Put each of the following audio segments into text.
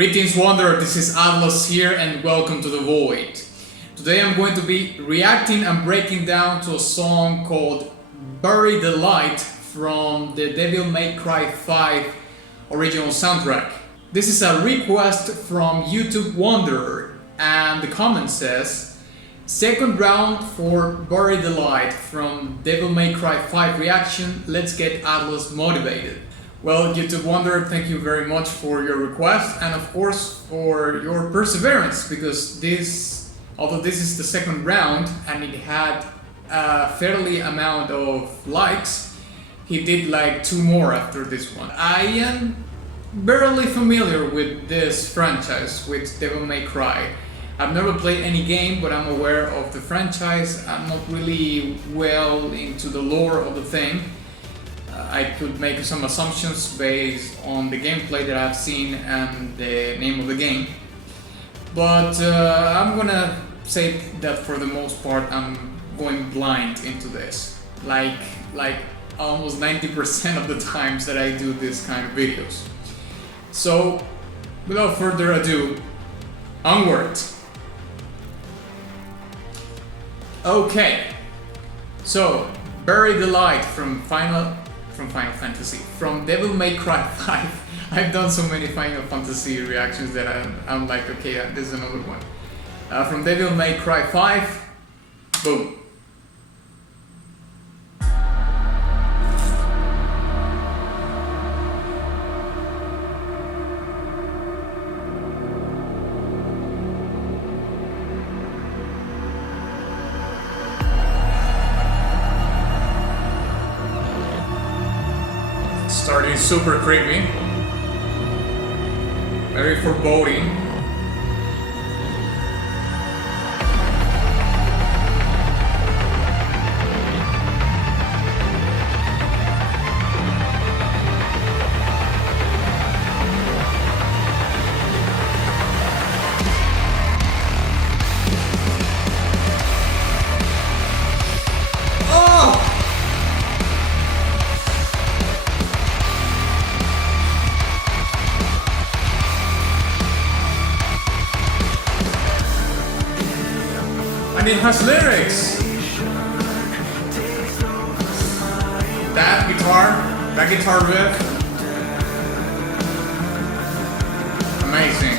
Greetings Wanderer, this is Atlas here and welcome to the Void. Today I'm going to be reacting and breaking down to a song called Bury the Light from the Devil May Cry 5 original soundtrack. This is a request from YouTube Wanderer and the comment says, second round for Bury the Light from Devil May Cry 5 reaction, let's get Atlas motivated. Well, YouTube Wanderer, thank you very much for your request and of course for your perseverance, because although this is the second round and it had a fairly amount of likes, he did like 2 more after this one. I am barely familiar with this franchise, with Devil May Cry. I've never played any game, but I'm aware of the franchise. I'm not really well into the lore of the thing. I could make some assumptions based on the gameplay that I've seen and the name of the game. But I'm gonna say that for the most part I'm going blind into this. Like almost 90% of the times that I do this kind of videos. So, without further ado, onward! Okay, so Bury the Light from Final Fantasy, from Devil May Cry 5. I've done so many Final Fantasy reactions that I'm like, okay, this is another one. From Devil May Cry 5, boom. Starting super creepy, very foreboding. And it has lyrics. That guitar riff, amazing.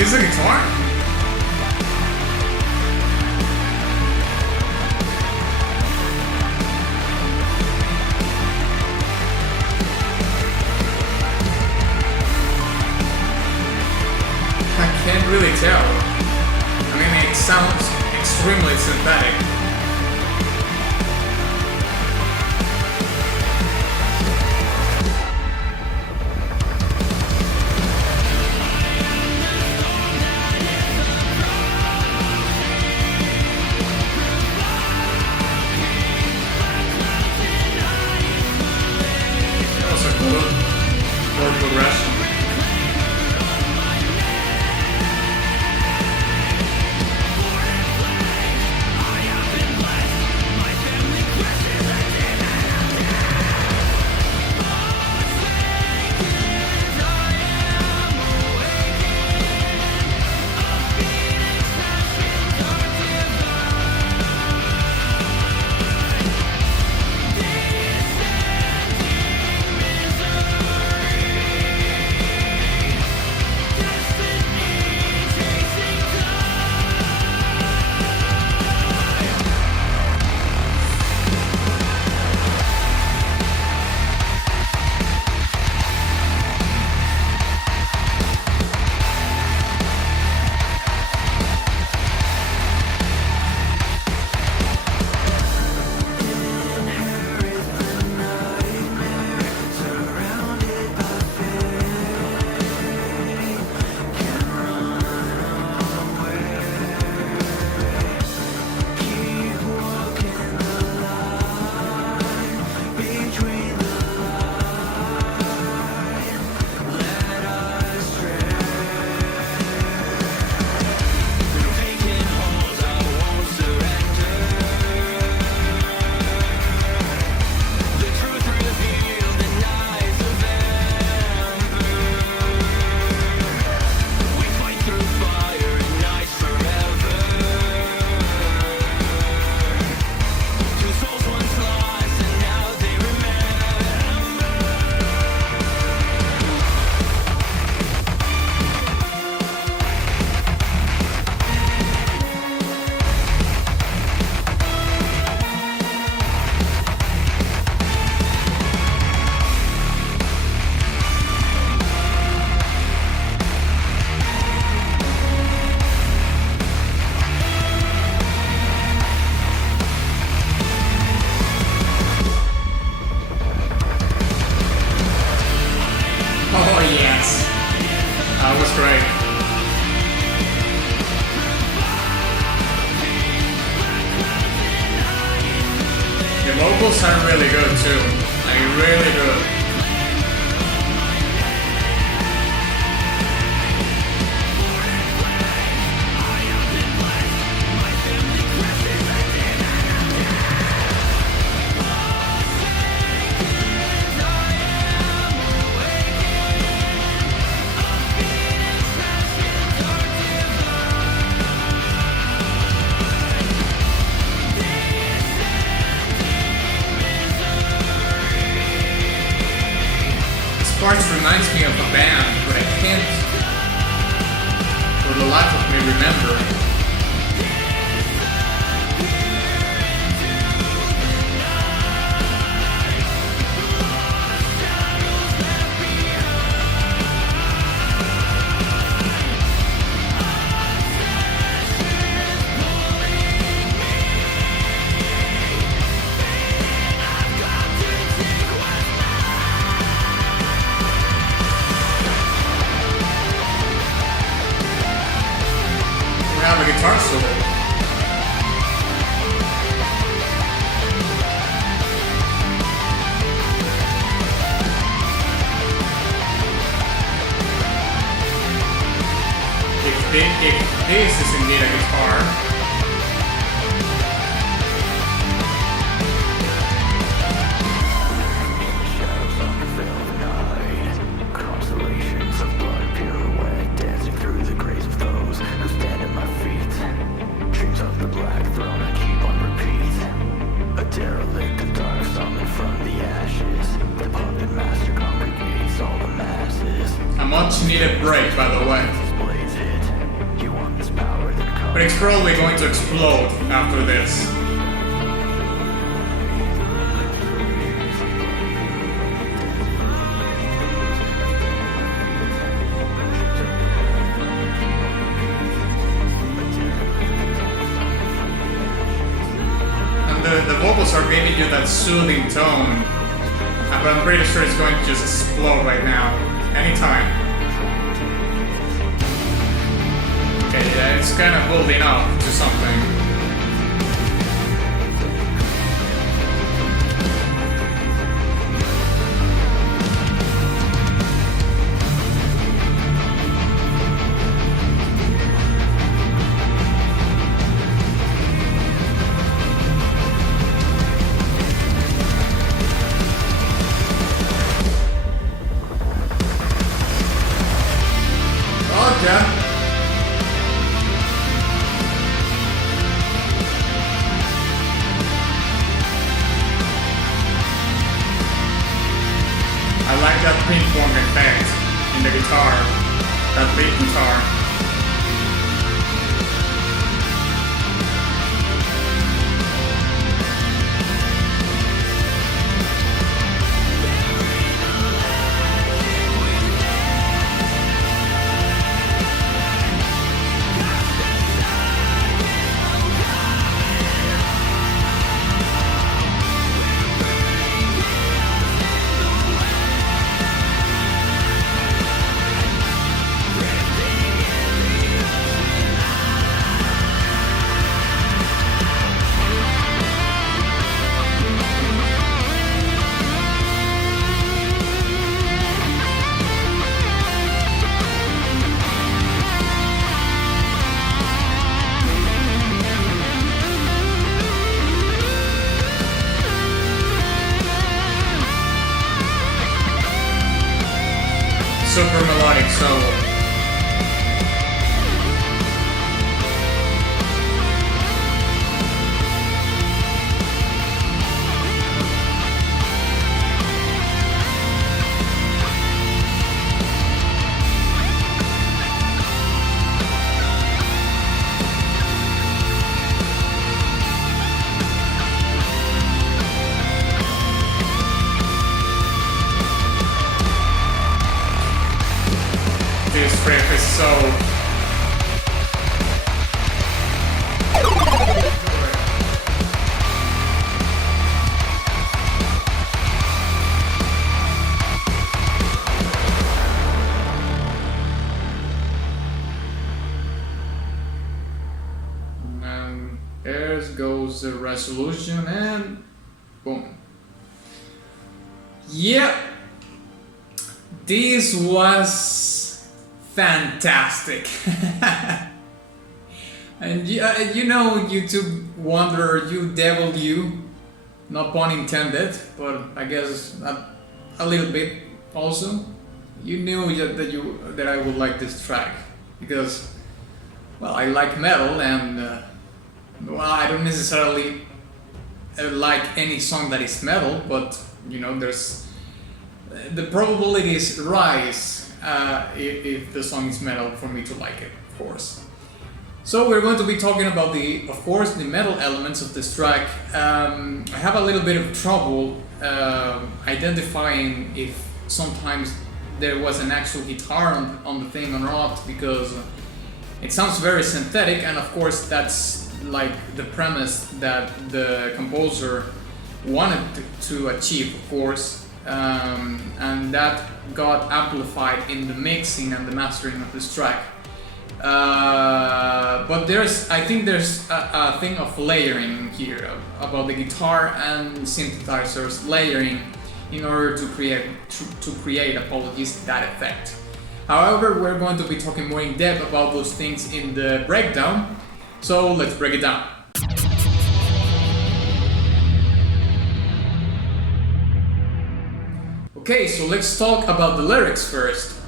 Is this a guitar? I can't really tell. I mean, it sounds extremely synthetic. Progression. part reminds me of a band, but I can't for the life of me remember. We have a guitar solo. If this is indeed a guitar, a much needed break, by the way. But it's probably going to explode after this. And the vocals are giving you that soothing tone. But I'm pretty sure it's going to just explode right now. Anytime. Okay, yeah, it's kind of building up to something. Okay. I like that pinform effect in the guitar, that big guitar. Super melodic solo. This riff is so... And there goes the resolution and boom. Yep. This was fantastic. And you know, YouTube wonder, you devil you, no pun intended, but I guess a little bit also. You knew that I would like this track because, well, I like metal and well, I don't necessarily like any song that is metal, but you know, there's the probabilities rise if the song is metal for me to like it, of course. So we're going to be talking about of course, the metal elements of this track. I have a little bit of trouble identifying if sometimes there was an actual guitar on the thing or not, because it sounds very synthetic, and of course that's like the premise that the composer wanted to achieve, of course, and that got amplified in the mixing and the mastering of this track. But I think there's a thing of layering here, about the guitar and synthesizers layering in order to create apologies, that effect. However, we're going to be talking more in depth about those things in the breakdown, so let's break it down. Okay, so let's talk about the lyrics first,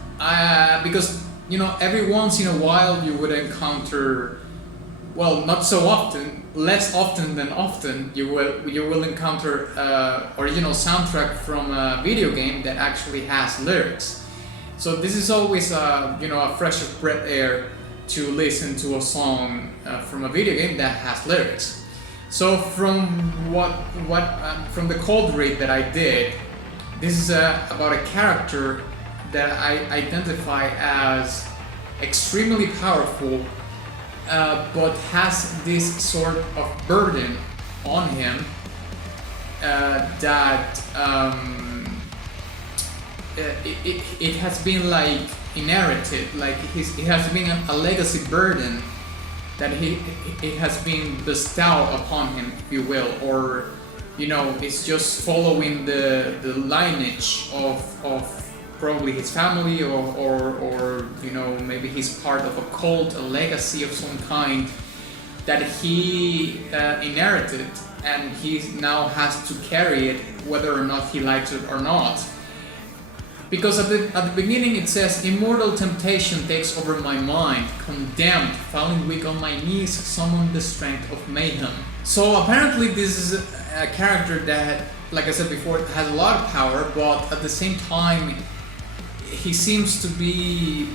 because every once in a while you would encounter, well, not so often, less often than often, you will encounter original soundtrack from a video game that actually has lyrics. So this is always a fresh of breath air to listen to a song from a video game that has lyrics. So from from the cold read that I did, this is about a character that I identify as extremely powerful, but has this sort of burden on him that it has been like inherited, like it has been a legacy burden that it has been bestowed upon him, if you will, or it's just following the lineage of probably his family, or maybe he's part of a cult, a legacy of some kind that he inherited, and he now has to carry it whether or not he likes it or not. Because at the beginning it says, "Immortal temptation takes over my mind, condemned, falling weak on my knees, summon the strength of mayhem." So apparently this is a character that, like I said before, has a lot of power, but at the same time he seems to be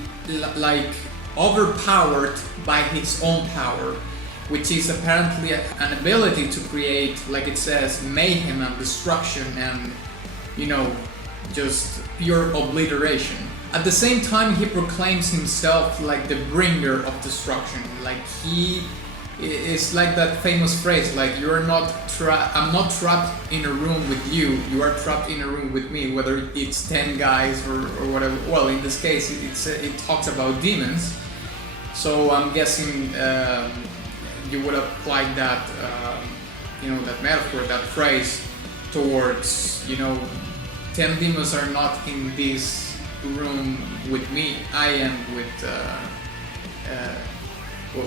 like overpowered by his own power, which is apparently an ability to create, like it says, mayhem and destruction and just pure obliteration. At the same time, he proclaims himself like the bringer of destruction. Like he is like that famous phrase, like I'm not trapped in a room with you, you are trapped in a room with me, whether it's 10 guys or whatever. Well, in this case, it talks about demons. So I'm guessing you would apply that, that metaphor, that phrase towards, 10 demons are not in this room with me. I am with.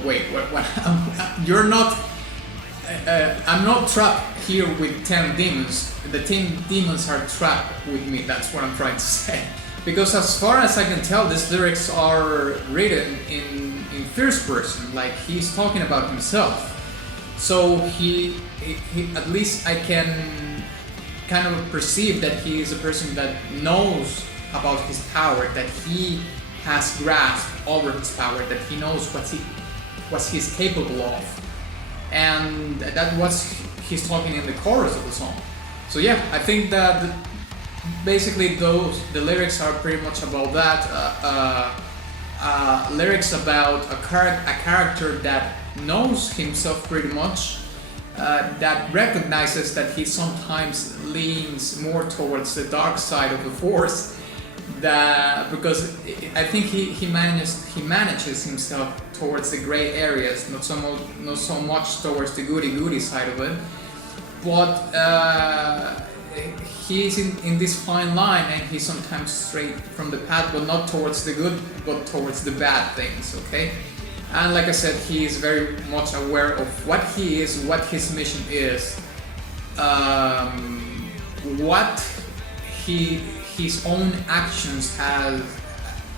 Wait, what? You're not. I'm not trapped here with 10 demons. The 10 demons are trapped with me. That's what I'm trying to say. Because as far as I can tell, these lyrics are written in first person, like he's talking about himself. So he at least I can kind of perceive that he is a person that knows about his power, that he has grasped over his power, that he knows what he's capable of, and that was he's talking in the chorus of the song. So yeah, I think that basically the lyrics are pretty much about that. Lyrics about a character that knows himself pretty much, that recognizes that he sometimes leans more towards the dark side of the force, because I think he manages himself towards the gray areas, not so much towards the goody side of it, but he's in this fine line, and he's sometimes straight from the path, but not towards the good, but towards the bad things, okay? And like I said, he is very much aware of what he is, what his mission is, what his own actions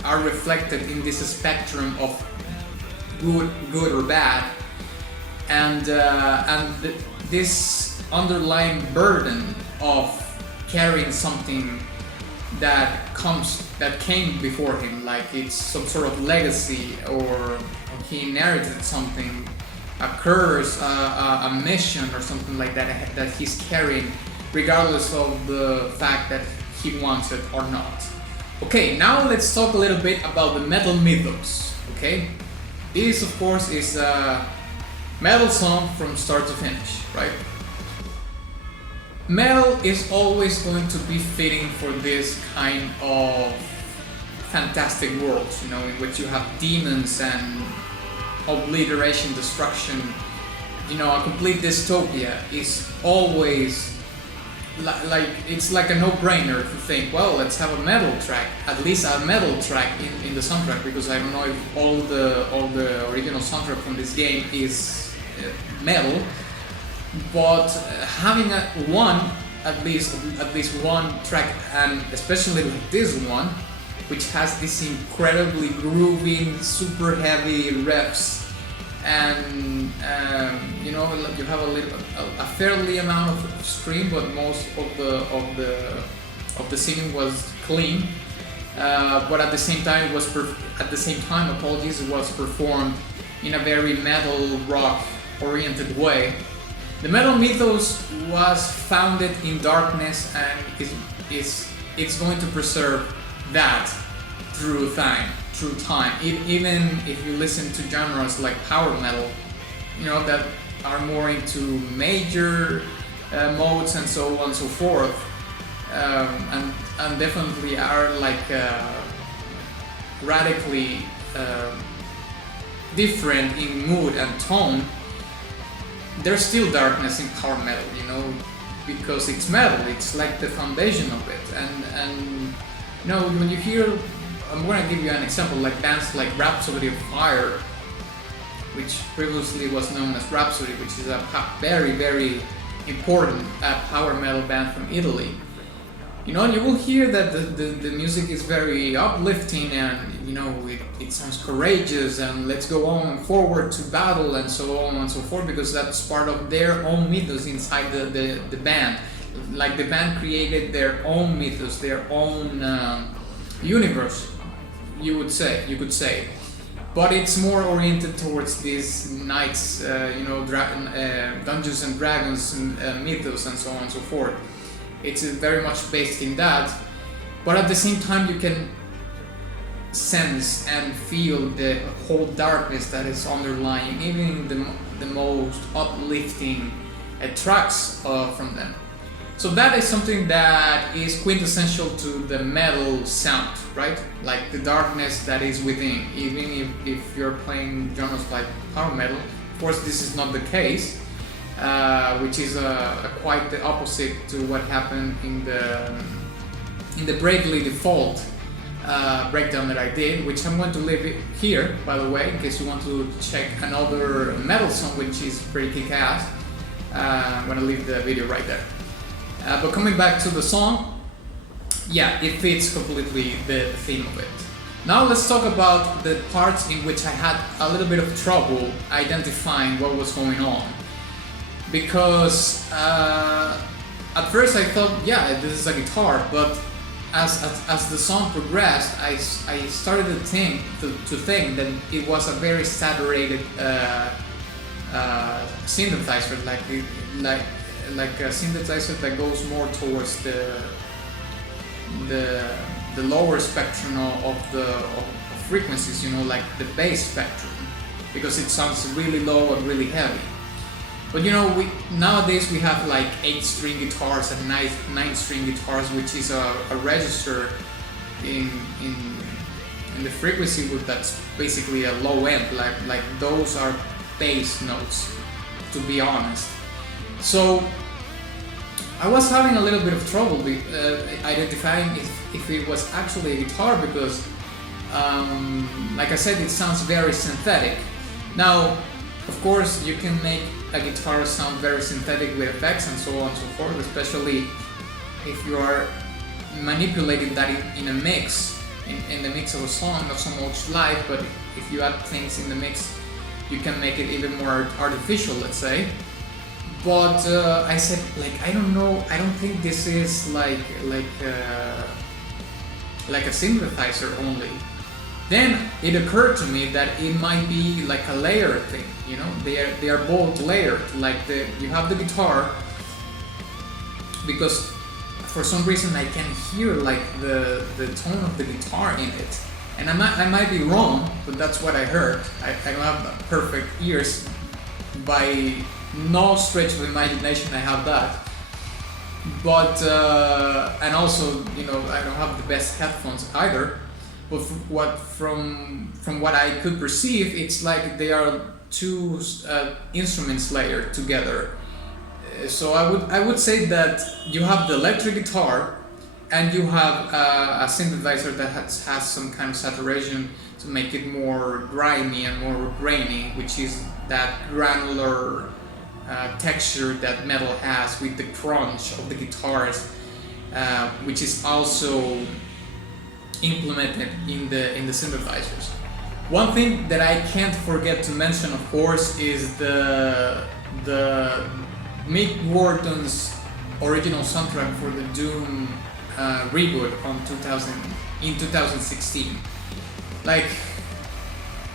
are reflected in this spectrum of good or bad, and this underlying burden of carrying something that came before him, like it's some sort of legacy, or he inherited something, a curse, a mission or something like that that he's carrying, regardless of the fact that he wants it or not. Okay, now let's talk a little bit about the metal mythos. Okay, this of course is a metal song from start to finish, right? Metal is always going to be fitting for this kind of fantastic worlds, you know, in which you have demons and obliteration, destruction. You know, a complete dystopia is always like it's like a no-brainer if you think, well, let's have a metal track, at least a metal track in the soundtrack, because I don't know if all the original soundtrack from this game is metal, but having at least one track, and especially like this one, which has this incredibly grooving, super heavy riffs, and you know, you have a fairly amount of stream, but most of the singing was clean. But at the same time, it was it was performed in a very metal rock oriented way. The metal mythos was founded in darkness, and it's going to preserve that through time. Even if you listen to genres like power metal, you know, that are more into major modes and so on and so forth, and definitely are like radically different in mood and tone. There's still darkness in power metal, you know, because it's metal. It's like the foundation of it, and you know, when you hear, I'm going to give you an example, like bands like Rhapsody of Fire, which previously was known as Rhapsody, which is a very, very important power metal band from Italy. You know, you will hear that the music is very uplifting, and you know, it sounds courageous, and let's go on forward to battle and so on and so forth, because that's part of their own mythos inside the band. Like the band created their own mythos, their own universe, you could say, but it's more oriented towards these knights, you know, Dungeons and Dragons mythos and so on and so forth. It's very much based in that, but at the same time you can sense and feel the whole darkness that is underlying even the most uplifting tracks from them. So that is something that is quintessential to the metal sound, right? Like the darkness that is within, even if you're playing genres like power metal. Of course, this is not the case, which is quite the opposite to what happened in the Bravely Default breakdown that I did, which I'm going to leave it here, by the way, in case you want to check another metal song which is pretty kick-ass. I'm going to leave the video right there. But coming back to the song, yeah, it fits completely the theme of it. Now let's talk about the parts in which I had a little bit of trouble identifying what was going on. Because at first I thought, yeah, this is a guitar, but as the song progressed, I started to think that it was a very saturated synthesizer, like a synthesizer that goes more towards the lower spectrum of frequencies, you know, like the bass spectrum, because it sounds really low and really heavy. But you know, nowadays we have like 8-string guitars and 9-string guitars, which is a register in the frequency that's basically a low end. Like those are bass notes, to be honest. So I was having a little bit of trouble with identifying if it was actually a guitar, because like I said, it sounds very synthetic. Now, of course, you can make a guitar sound very synthetic with effects and so on and so forth, especially if you are manipulating that in a mix, in the mix of a song, not so much live, but if you add things in the mix, you can make it even more artificial, let's say. But I said, like, I don't know, I don't think this is like like a synthesizer only, then it occurred to me that it might be like a layer thing. You know, they are both layered. Like you have the guitar, because for some reason I can hear like the tone of the guitar in it, and I might be wrong, but that's what I heard. I don't have perfect ears by no stretch of imagination. I have that. But and also, you know, I don't have the best headphones either. But from what I could perceive, it's like they are two instruments layered together. So I would say that you have the electric guitar, and you have a synthesizer that has some kind of saturation to make it more grimy and more grainy, which is that granular texture that metal has with the crunch of the guitars, which is also implemented in the synthesizers. One thing that I can't forget to mention, of course, is the Mick Gordon's original soundtrack for the Doom reboot in 2016. Like,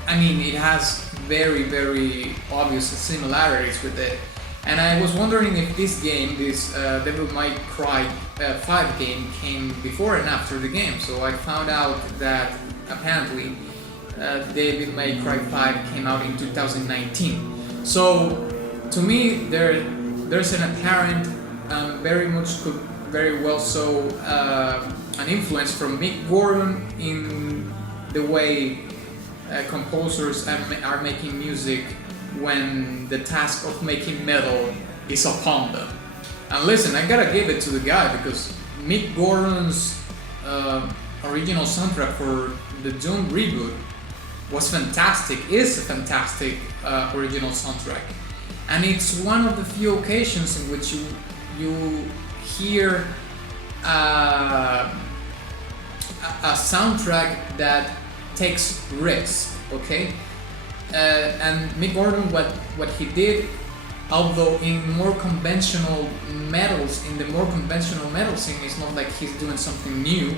I mean, it has very, very obvious similarities with it. And I was wondering if this game, this Devil May Cry 5 game, came before and after the game. So I found out that apparently Devil May Cry 5 came out in 2019. So to me, there's an apparent, very well so, an influence from Mick Gordon in the way composers are making music when the task of making metal is upon them. And listen, I gotta give it to the guy, because Mick Gordon's original soundtrack for the Doom reboot was fantastic, is a fantastic original soundtrack. And it's one of the few occasions in which you hear a soundtrack that takes risks, okay? And Mick Gordon, what he did, although in more conventional metals, in the more conventional metal scene, it's not like he's doing something new.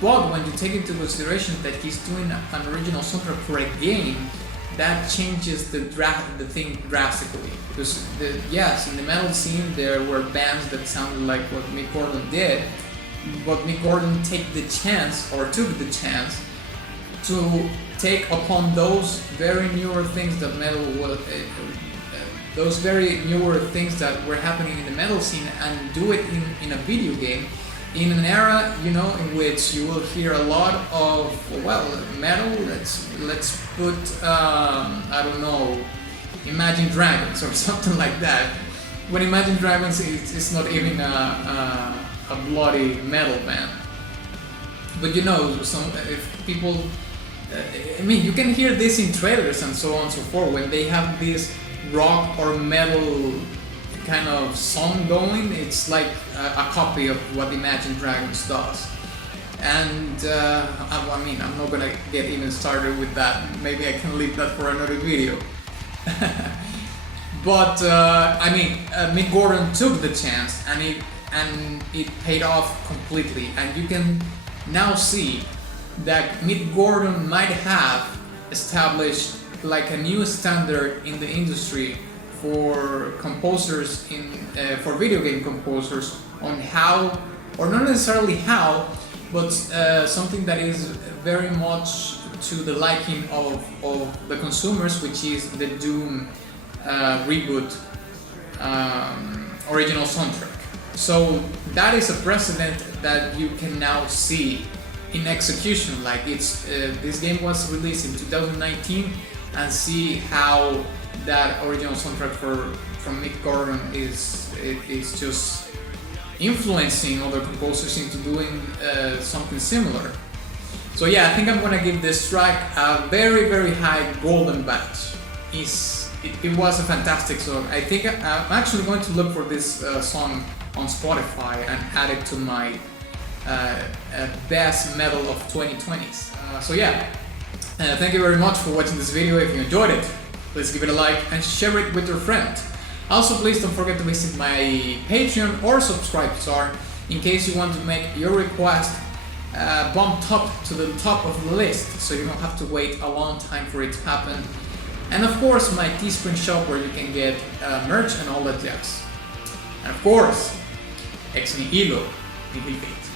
But when you take into consideration that he's doing an original soundtrack for a game, that changes the thing drastically. Because yes, in the metal scene there were bands that sounded like what Mick Gordon did, but Mick Gordon took the chance to take upon those very newer things that metal was, those very newer things that were happening in the metal scene, and do it in a video game, in an era, you know, in which you will hear a lot of, well, metal. Let's put I don't know, Imagine Dragons or something like that. When Imagine Dragons is not even a bloody metal band, but you know, if people, I mean, you can hear this in trailers and so on and so forth, when they have this rock or metal kind of song going, it's like a copy of what Imagine Dragons does. And I mean, I'm not gonna get even started with that. Maybe I can leave that for another video. But I mean, Mick Gordon took the chance, and it paid off completely. And you can now see that Mick Gordon might have established like a new standard in the industry for composers, for video game composers, on how, or not necessarily how, but something that is very much to the liking of the consumers, which is the Doom reboot original soundtrack. So that is a precedent that you can now see in execution. Like this game was released in 2019, and see how that original soundtrack from Mick Gordon is just influencing other composers into doing something similar. So yeah, I think I'm gonna give this track a very, very high golden badge. It was a fantastic song. I think I'm actually going to look for this song on Spotify and add it to my best metal of 2020s. So yeah, thank you very much for watching this video. If you enjoyed it, please give it a like and share it with your friend. Also, please don't forget to visit my Patreon or subscribe star in case you want to make your request bumped up to the top of the list, so you don't have to wait a long time for it to happen. And of course my Teespring shop where you can get merch and all that jazz. And of course, ex nihilo nihil fit.